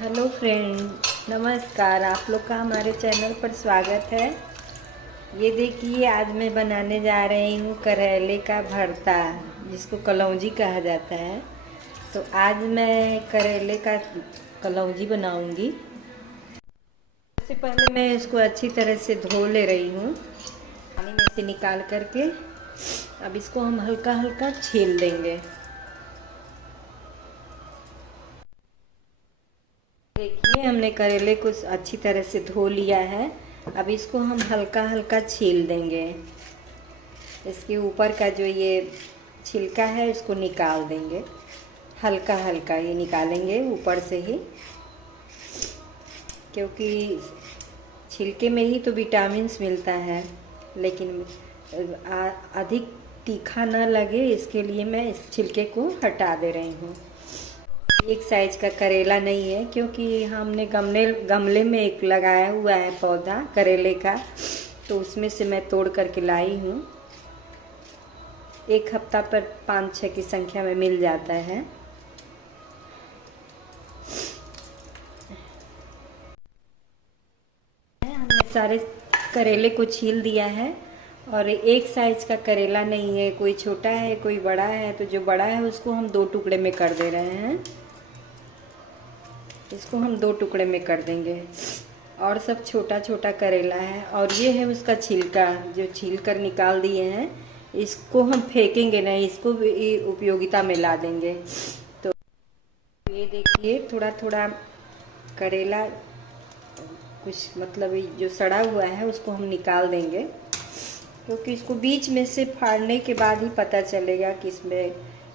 Hello friend, नमस्कार। आप लोग का हमारे चैनल पर स्वागत है। ये देखिए, आज मैं बनाने जा रही हूँ करेले का भरता, जिसको कलौंजी कहा जाता है। तो आज मैं करेले का कलौंजी बनाऊंगी। सबसे पहले मैं इसको अच्छी तरह से धो ले रही हूँ, पानी में से निकाल करके। अब इसको हम हल्का हल्का छील देंगे। देखिए, हमने करेले को अच्छी तरह से धो लिया है। अब इसको हम हल्का हल्का छील देंगे। इसके ऊपर का जो ये छिलका है इसको निकाल देंगे। हल्का हल्का ये निकालेंगे ऊपर से ही, क्योंकि छिलके में ही तो विटामिन्स मिलता है। लेकिन अधिक तीखा न लगे, इसके लिए मैं इस छिलके को हटा दे रही हूँ। एक साइज का करेला नहीं है, क्योंकि हमने गमले में एक लगाया हुआ है पौधा करेले का, तो उसमें से मैं तोड़ करके लाई हूँ। एक हफ्ता पर 5-6 की संख्या में मिल जाता है। हमने सारे करेले को छील दिया है, और एक साइज का करेला नहीं है, कोई छोटा है कोई बड़ा है। तो जो बड़ा है उसको हम 2 टुकड़े में कर दे रहे हैं। इसको हम 2 टुकड़े में कर देंगे, और सब छोटा छोटा करेला है। और ये है उसका छिलका, जो छील कर निकाल दिए हैं। इसको हम फेंकेंगे नहीं, इसको भी उपयोगिता में ला देंगे। तो ये देखिए, थोड़ा थोड़ा करेला कुछ मतलब जो सड़ा हुआ है उसको हम निकाल देंगे, क्योंकि इसको बीच में से फाड़ने के बाद ही पता चलेगा कि इसमें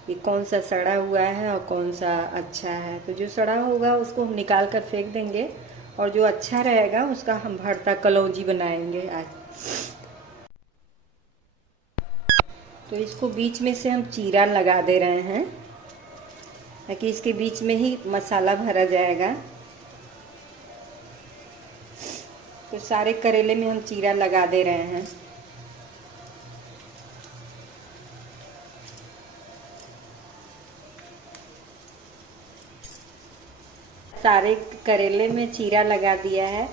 ये कौन सा सड़ा हुआ है और कौन सा अच्छा है। तो जो सड़ा होगा उसको हम निकाल कर फेंक देंगे, और जो अच्छा रहेगा उसका हम भरता कलौंजी बनाएंगे आज। तो इसको बीच में से हम चीरा लगा दे रहे हैं, ताकि इसके बीच में ही मसाला भरा जाएगा। तो सारे करेले में हम चीरा लगा दे रहे हैं। सारे करेले में चीरा लगा दिया है।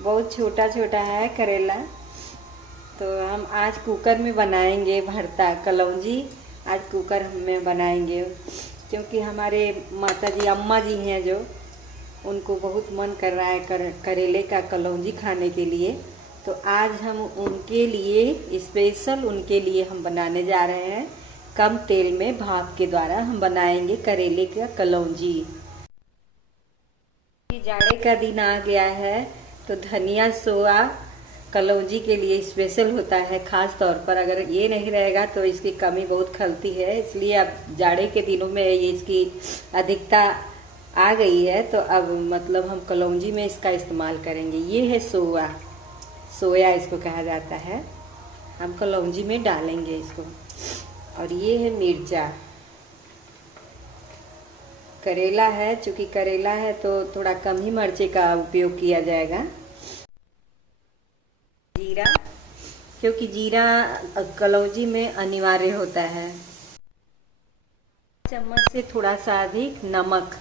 बहुत छोटा छोटा है करेला। तो हम आज कुकर में बनाएंगे भरता कलौंजी। आज कुकर में बनाएंगे, क्योंकि हमारे माताजी अम्मा जी हैं जो, उनको बहुत मन कर रहा है करेले का कलौंजी खाने के लिए। तो आज हम उनके लिए स्पेशल उनके लिए हम बनाने जा रहे हैं। कम तेल में भाप के द्वारा हम बनाएंगे करेले का कलौंजी। जाड़े का दिन आ गया है, तो धनिया सोया कलौंजी के लिए स्पेशल होता है। खास तौर पर अगर ये नहीं रहेगा तो इसकी कमी बहुत खलती है। इसलिए अब जाड़े के दिनों में ये इसकी अधिकता आ गई है, तो अब मतलब हम कलौंजी में इसका इस्तेमाल करेंगे। ये है सोया इसको कहा जाता है। हम कलौंजी में डालेंगे इसको। और ये है मिर्चा। करेला है, चूँकि करेला है तो थोड़ा कम ही मिर्ची का उपयोग किया जाएगा। जीरा, क्योंकि जीरा कलौंजी में अनिवार्य होता है। चम्मच से थोड़ा सा अधिक नमक।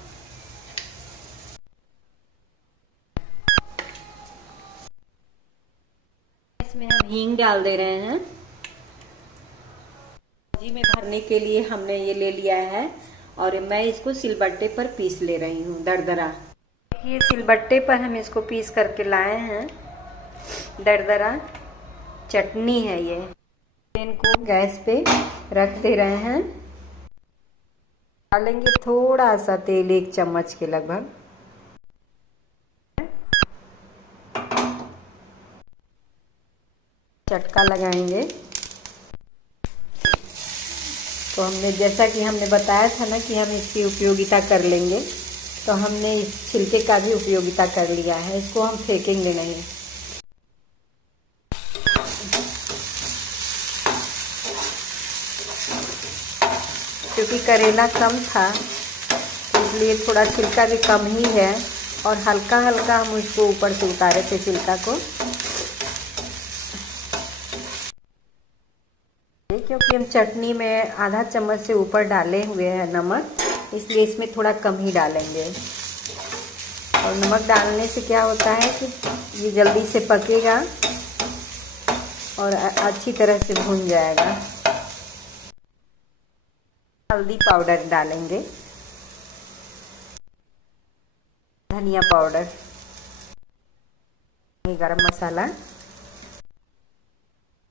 इसमें हम हींग डाल दे रहे हैं। कलौंजी में भरने के लिए हमने ये ले लिया है, और मैं इसको सिलबट्टे पर पीस ले रही हूँ दरदरा। देखिए, सिलबट्टे पर हम इसको पीस करके लाए हैं दरदरा। चटनी है ये। इनको गैस पे रख दे रहे हैं। डालेंगे थोड़ा सा तेल, 1 चम्मच के लगभग। चटका लगाएंगे। तो हमने, जैसा कि हमने बताया था ना कि हम इसकी उपयोगिता कर लेंगे, तो हमने इस छिलके का भी उपयोगिता कर लिया है। इसको हम फेंकेंगे नहीं। क्योंकि करेला कम था, इसलिए थोड़ा छिलका भी कम ही है, और हल्का हल्का हम उसको ऊपर से उतारे थे छिलका को, क्योंकि हम चटनी में आधा चम्मच से ऊपर डाले हुए हैं नमक, इसलिए इसमें थोड़ा कम ही डालेंगे। और नमक डालने से क्या होता है कि ये जल्दी से पकेगा और अच्छी तरह से भून जाएगा। हल्दी पाउडर डालेंगे, धनिया पाउडर, गरम मसाला,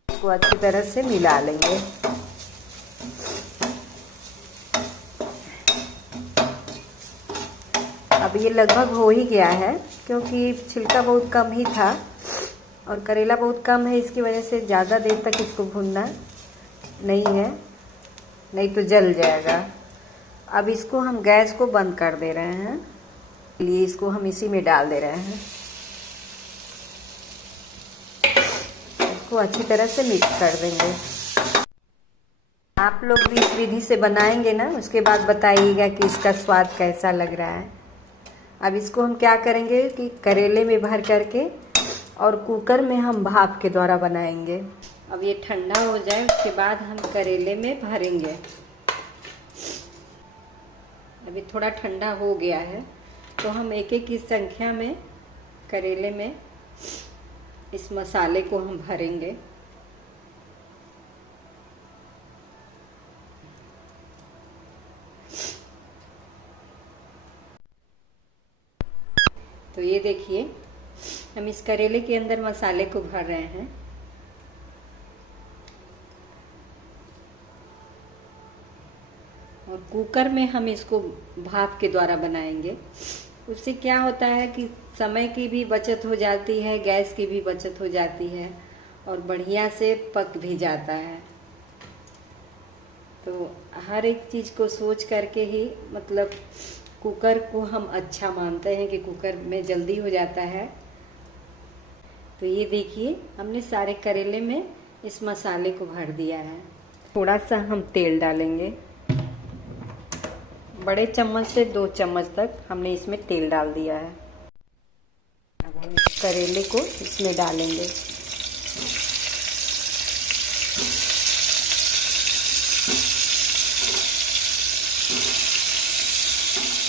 इसको अच्छी तरह से मिला लेंगे। अब ये लगभग हो ही गया है, क्योंकि छिलका बहुत कम ही था और करेला बहुत कम है, इसकी वजह से ज़्यादा देर तक इसको भूनना नहीं है, नहीं तो जल जाएगा। अब इसको हम गैस को बंद कर दे रहे हैं, इसलिए इसको हम इसी में डाल दे रहे हैं। इसको अच्छी तरह से मिक्स कर देंगे। आप लोग भी इस विधि से बनाएंगे ना, उसके बाद बताइएगा कि इसका स्वाद कैसा लग रहा है। अब इसको हम क्या करेंगे कि करेले में भर करके और कुकर में हम भाप के द्वारा बनाएंगे। अब ये ठंडा हो जाए, उसके बाद हम करेले में भरेंगे। अभी थोड़ा ठंडा हो गया है, तो हम एक एक की संख्या में करेले में इस मसाले को हम भरेंगे। तो ये देखिए, हम इस करेले के अंदर मसाले को भर रहे हैं। और कुकर में हम इसको भाप के द्वारा बनाएंगे। उससे क्या होता है कि समय की भी बचत हो जाती है, गैस की भी बचत हो जाती है और बढ़िया से पक भी जाता है। तो हर एक चीज़ को सोच करके ही मतलब कुकर को हम अच्छा मानते हैं कि कुकर में जल्दी हो जाता है। तो ये देखिए, हमने सारे करेले में इस मसाले को भर दिया है। थोड़ा सा हम तेल डालेंगे, बड़े चम्मच से 2 चम्मच तक हमने इसमें तेल डाल दिया है। अब हम करेले को इसमें डालेंगे।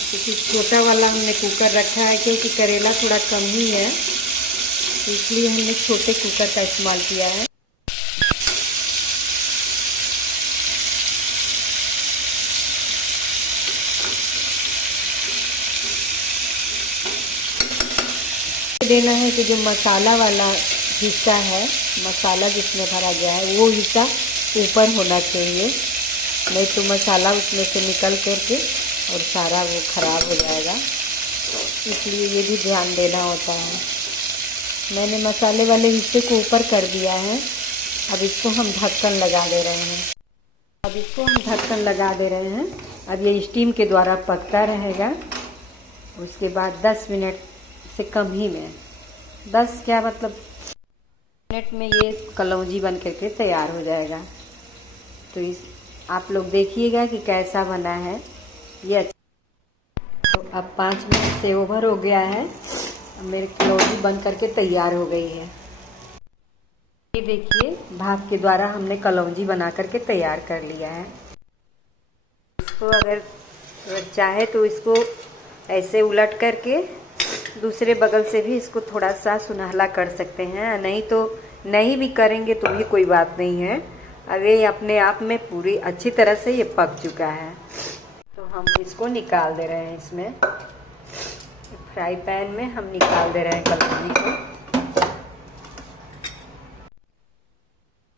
क्योंकि छोटा वाला हमने कुकर रखा है, क्योंकि करेला थोड़ा कम ही है, तो इसलिए हमने छोटे कुकर का इस्तेमाल किया है। देना है कि जो मसाला वाला हिस्सा है, मसाला जिसमें भरा गया है, वो हिस्सा ऊपर होना चाहिए, नहीं तो मसाला उसमें से निकल करके और सारा वो खराब हो जाएगा। इसलिए ये भी ध्यान देना होता है। मैंने मसाले वाले हिस्से को ऊपर कर दिया है। अब इसको हम ढक्कन लगा दे रहे हैं। अब इसको हम ढक्कन लगा दे रहे हैं। अब ये स्टीम के द्वारा पकता रहेगा। उसके बाद 10 मिनट से कम ही में, 10 क्या मतलब मिनट में ये कलौंजी बन करके तैयार हो जाएगा। तो इस आप लोग देखिएगा कि कैसा बना है ये। अच्छा, तो अब 5 मिनट से ओवर हो गया है। अब मेरी कलौंजी बन करके तैयार हो गई है। ये देखिए, भाप के द्वारा हमने कलौंजी बना करके तैयार कर लिया है। इसको अगर चाहे तो इसको ऐसे उलट करके दूसरे बगल से भी इसको थोड़ा सा सुनहला कर सकते हैं, नहीं तो नहीं भी करेंगे तो भी कोई बात नहीं है। अब ये अपने आप में पूरी अच्छी तरह से ये पक चुका है। तो हम इसको निकाल दे रहे हैं। इसमें फ्राई पैन में हम निकाल दे रहे हैं कलौंजी को।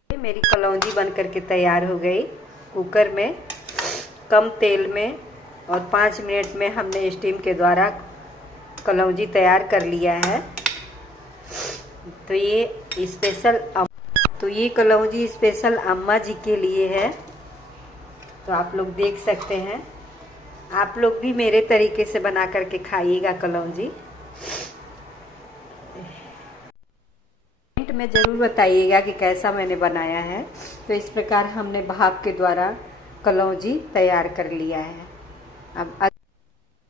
मेरी कलौंजी बन करके तैयार हो गई। कुकर में कम तेल में और 5 मिनट में हमने स्टीम के द्वारा कलौंजी तैयार कर लिया है। तो ये कलौंजी स्पेशल अम्मा जी के लिए है। तो आप लोग देख सकते हैं। आप लोग भी मेरे तरीके से बना करके खाइएगा कलौंजी। कमेंट में ज़रूर बताइएगा कि कैसा मैंने बनाया है। तो इस प्रकार हमने भाप के द्वारा कलौंजी तैयार कर लिया है। अब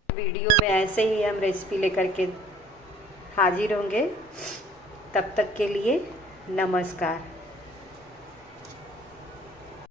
वीडियो में ऐसे ही हम रेसिपी लेकर के हाजिर होंगे। तब तक के लिए नमस्कार।